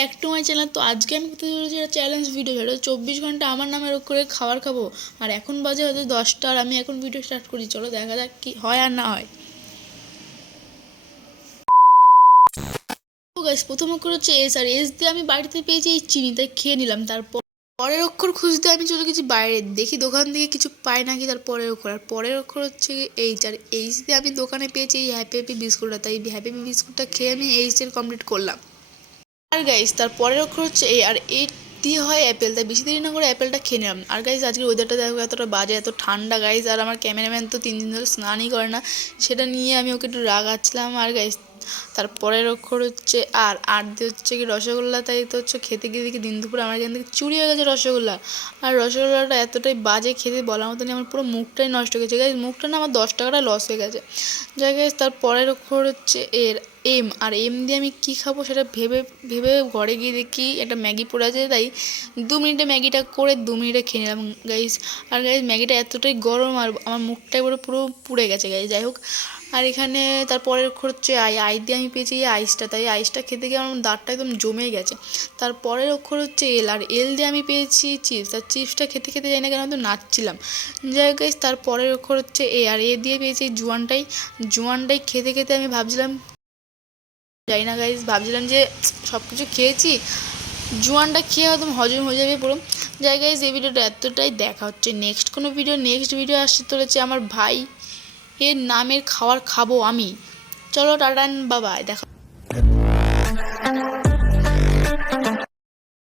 Back to my channel. তো আজকে আমি করতে চলেছি একটা চ্যালেঞ্জ ভিডিও, সেটা 24 ঘন্টা আমার নামের করে খাবার খাবো। আর এখন বাজে হয়তো 10টা, আর আমি এখন ভিডিও স্টার্ট করি। চলো দেখা যাক কি হয় আর না হয়। তো গাইস, প্রথম অক্ষর হচ্ছে এস, আর এস দিয়ে আমি বাড়িতে পেয়েছি এই চিনি, তাই খেয়ে নিলাম। তারপর পরের অক্ষর খুঁজতে আমি চলে গেছি বাইরে, দেখি দোকান থেকে কিছু পাই নাকি তার পরের অক্ষর। আর পরের অক্ষর হচ্ছে এইচ, আর এইচ দিয়ে আমি দোকানে পেয়েছি এই হ্যাপি হ্যাপি বিস্কুটটা, তাই হ্যাপি হ্যাপি বিস্কুটটা খেয়ে আমি এইচ এর কমপ্লিট করলাম। আর গাইস, তার পরের অক্ষর হচ্ছে এ, আর এ দিয়ে হয় অ্যাপেল, তাই বেশি দেরি না করে অ্যাপেলটা খেয়ে নিলাম। আর গাইস, আজকের ওয়েদারটা দেখো এতটা বাজে, এত ঠান্ডা গাইস। আর আমার ক্যামেরাম্যান তো 3 দিন ধরে স্নানই করে না, সেটা নিয়ে আমি ওকে একটু রাগাচ্ছিলাম। আর গাইস, তার পরের অক্ষর হচ্ছে আর, আর দিয়ে হচ্ছে কি রসগোল্লা, তাই তো হচ্ছে খেতে গিয়ে দেখি দিন দুপুরে আমার এখান থেকে চুরি হয়ে গেছে রসগোল্লা। আর রসগোল্লাটা এতটাই বাজে খেতে বলার মতো নেই, আমার পুরো মুখটাই নষ্ট হয়ে গেছে গাইস। মুখটা না আমার 10 টাকাটা লস হয়ে গেছে। যাই গাইস, তার পরের অক্ষর হচ্ছে এর এম, আর এম দিয়ে আমি কী খাবো সেটা ভেবে ভেবে ঘরে গিয়ে দেখি একটা ম্যাগি পড়ে আছে, তাই 2 মিনিটে ম্যাগিটা করে 2 মিনিটে খেয়ে নিলাম গাইস। আর গাইস, ম্যাগিটা এতটাই গরম আর আমার মুখটাই পুরো পুড়ে গেছে গাইস। যাই হোক, আর এখানে তারপরে হচ্ছে আই, আই দিয়ে আমি পেয়েছি এই আইসটা, তাই আইসটা খেতে গিয়ে আমার দাঁতটা একদম জমে গেছে। তারপরের অক্ষর হচ্ছে এল, আর এল দিয়ে আমি পেয়েছি চিপস, আর চিপসটা খেতে খেতে যাই না কেন তো নাচছিলাম। যাই হোক গাইস, তারপরের অক্ষর হচ্ছে এ, আর এ দিয়ে পেয়েছি জুয়ানটাই। জুয়ানটাই খেতে খেতে আমি ভাবছিলাম, যাই না গাইস, ভাবছিলাম যে সব কিছু খেয়েছি, জোয়ানটা খেয়ে হয়তো হজম হয়ে যাবে পুরো। যাই গাইস, এই ভিডিওটা এতটাই, দেখা হচ্ছে নেক্সট কোনো ভিডিও। নেক্সট ভিডিও আসতে চলেছে আমার ভাই এর নামের খাবার খাবো আমি। চলো টাটা, বাবাই, দেখা।